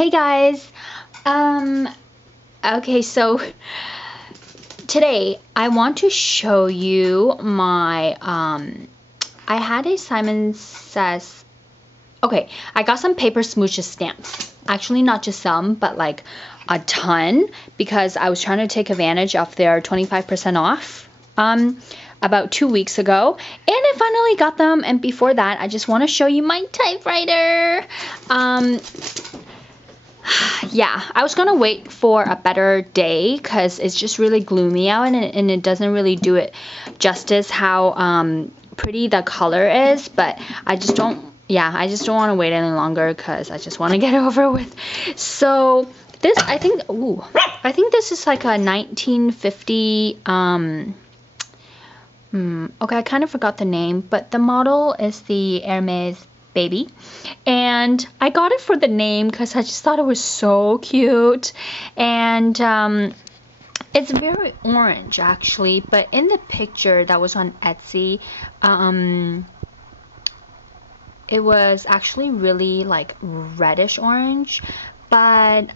Hey guys, okay, so today I want to show you my, I had a Simon Says, okay, I got some paper Smooches stamps. Actually, not just some, but like a ton, because I was trying to take advantage of their 25% off, about 2 weeks ago, and I finally got them. And before that, I just want to show you my typewriter. Yeah, I was gonna wait for a better day because it's just really gloomy out, and it doesn't really do it justice how pretty the color is. But I just don't want to wait any longer because I just want to get it over with. So this, I think this is like a 1950 okay, I kind of forgot the name, but the model is the Hermes Baby, and I got it for the name because I just thought it was so cute. And it's very orange actually, but in the picture that was on Etsy, it was actually really like reddish orange, but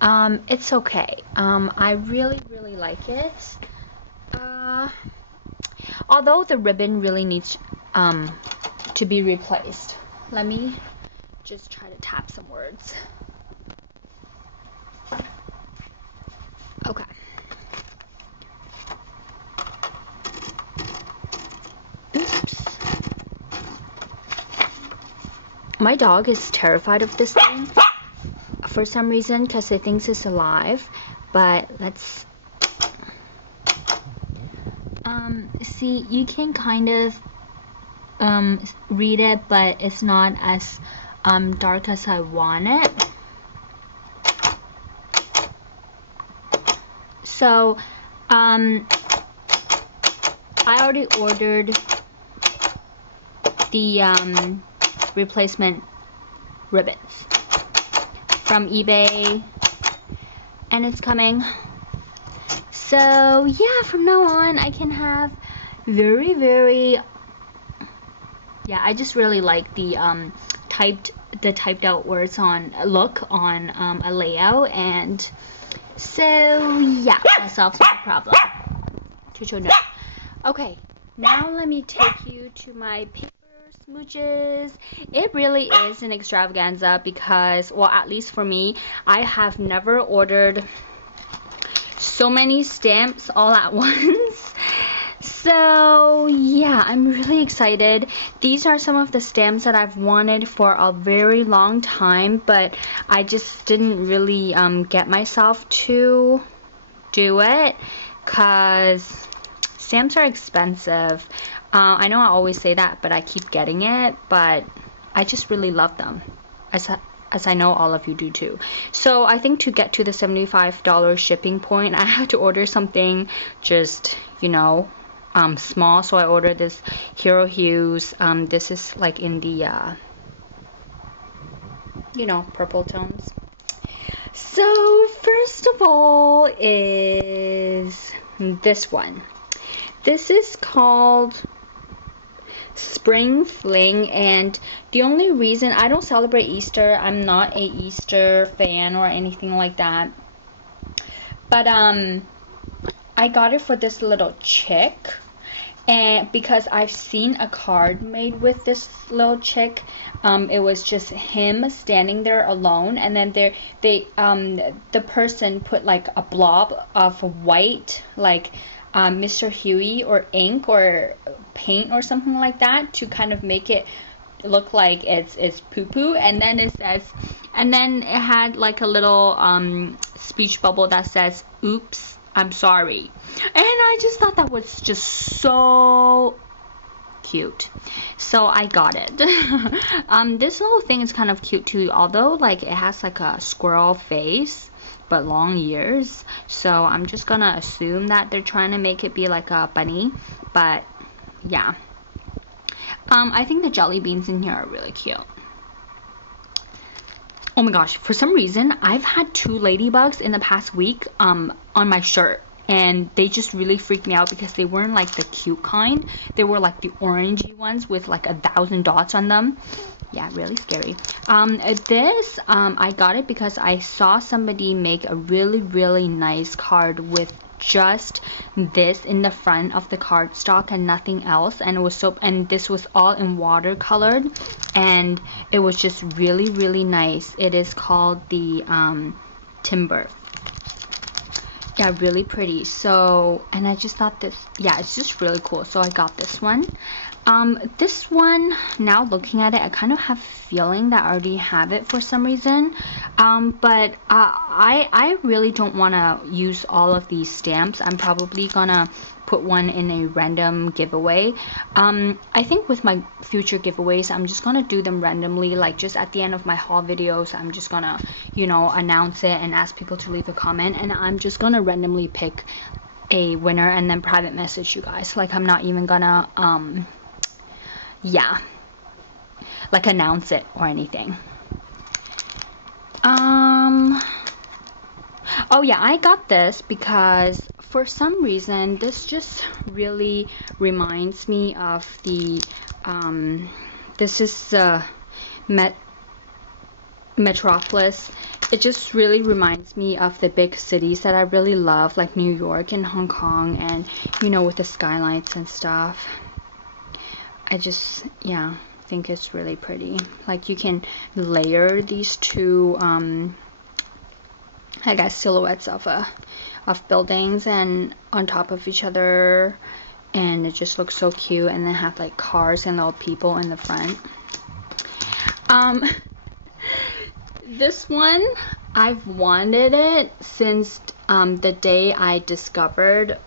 it's okay. I really like it. Although the ribbon really needs to be replaced. Let me just try to tap some words. Okay. Oops. My dog is terrified of this thing for some reason because it thinks it's alive. But let's see, you can kind of read it, but it's not as dark as I want it. So I already ordered the replacement ribbons from eBay, and it's coming. So yeah, from now on I can have very, yeah, I just really like the typed out words on look on a layout. And so yeah, that solves my problem. Okay, now let me take you to my paper Smooches. It really is an extravaganza because, well, at least for me, I have never ordered so many stamps all at once. So yeah, I'm really excited. These are some of the stamps that I've wanted for a very long time, but I just didn't really get myself to do it because stamps are expensive. I know I always say that, but I keep getting it, but I just really love them, as I know all of you do too. So I think to get to the $75 shipping point, I had to order something just, you know, small. So I ordered this Hero Hues. This is like in the you know, purple tones. So first of all is this one. This is called Spring Fling, and the only reason I don't celebrate Easter, I'm not a Easter fan or anything like that, but I got it for this little chick, and because I've seen a card made with this little chick. It was just him standing there alone, and then the person put like a blob of white, like Mr. Huey or ink or paint or something like that, to kind of make it look like it's poo-poo. And then it says, and then it had like a little speech bubble that says, "Oops, I'm sorry." And I just thought that was just so cute, so I got it. This little thing is kind of cute too, although like it has like a squirrel face but long ears, so I'm just gonna assume that they're trying to make it be like a bunny. But yeah, I think the jelly beans in here are really cute. Oh my gosh, for some reason I've had 2 ladybugs in the past week on my shirt. and they just really freaked me out because they weren't like the cute kind. They were like the orangey ones with like 1,000 dots on them. Yeah, really scary. This I got it because I saw somebody make a really nice card with just this in the front of the cardstock and nothing else, and it was so, and this was all in watercolored, and it was just really nice. It is called the Timber. Yeah, really pretty. So, and I just thought this, yeah, it's just really cool, so I got this one. This one, now looking at it, I kind of have a feeling that I already have it for some reason, but I really don't want to use all of these stamps. I'm probably gonna put one in a random giveaway. I think with my future giveaways, I'm just gonna do them randomly, like just at the end of my haul videos. I'm just gonna, you know, announce it and ask people to leave a comment, and I'm just gonna randomly pick a winner and then private message you guys. Like, I'm not even gonna yeah, like announce it or anything. Oh yeah, I got this because for some reason this just really reminds me of the this is Metropolis. It just really reminds me of the big cities that I really love, like New York and Hong Kong, and you know, with the skylights and stuff. I just, yeah, think it's really pretty. Like, you can layer these two I guess silhouettes of buildings and on top of each other, and it just looks so cute, and then have like cars and little people in the front. This one, I've wanted it since the day I discovered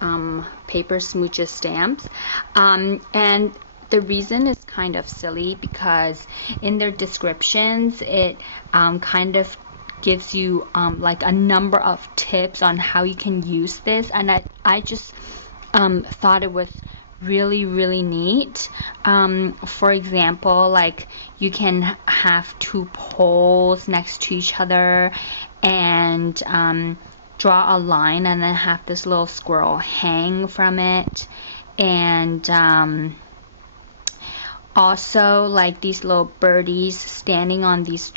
Paper Smooches stamps, and the reason is kind of silly because in their descriptions it kind of gives you like a number of tips on how you can use this, and I just thought it was really neat. For example, like, you can have two poles next to each other and draw a line and then have this little squirrel hang from it, and also like these little birdies standing on these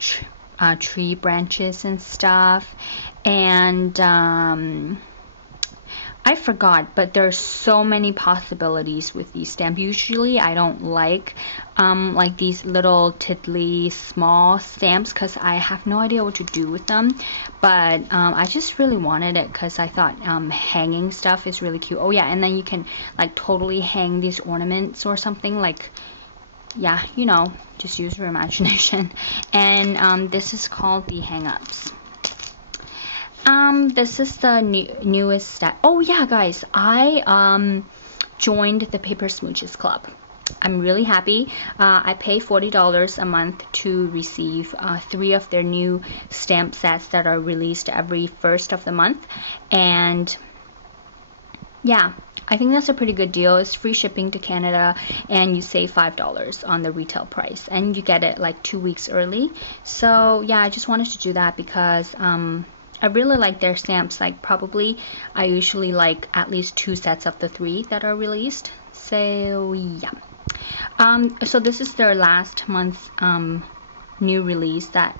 tree branches and stuff. And I forgot, but there's so many possibilities with these stamps. Usually I don't like these little tiddly small stamps because I have no idea what to do with them, but I just really wanted it because I thought hanging stuff is really cute. Oh yeah, and then you can like totally hang these ornaments or something, like, yeah, you know, just use your imagination. And this is called the hang-ups. This is the newest step. Oh yeah, guys, I joined the Paper Smooches Club. I'm really happy. I pay $40 a month to receive 3 of their new stamp sets that are released every 1st of the month, and yeah, I think that's a pretty good deal. It's free shipping to Canada, and you save $5 on the retail price, and you get it like 2 weeks early. So yeah, I just wanted to do that because I really like their stamps. Like, probably I usually like at least 2 sets of the 3 that are released. So yeah. So this is their last month's new release that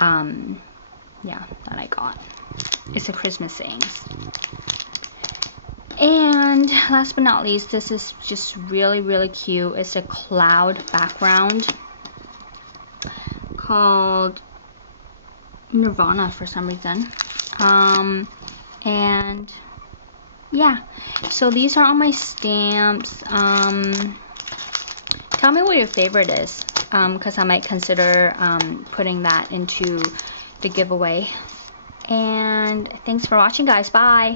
yeah, that I got. It's a Christmas Sayings. And last but not least, this is just really cute. It's a cloud background called Nirvana for some reason. And yeah, so these are all my stamps. Tell me what your favorite is, because I might consider putting that into the giveaway. And thanks for watching, guys. Bye.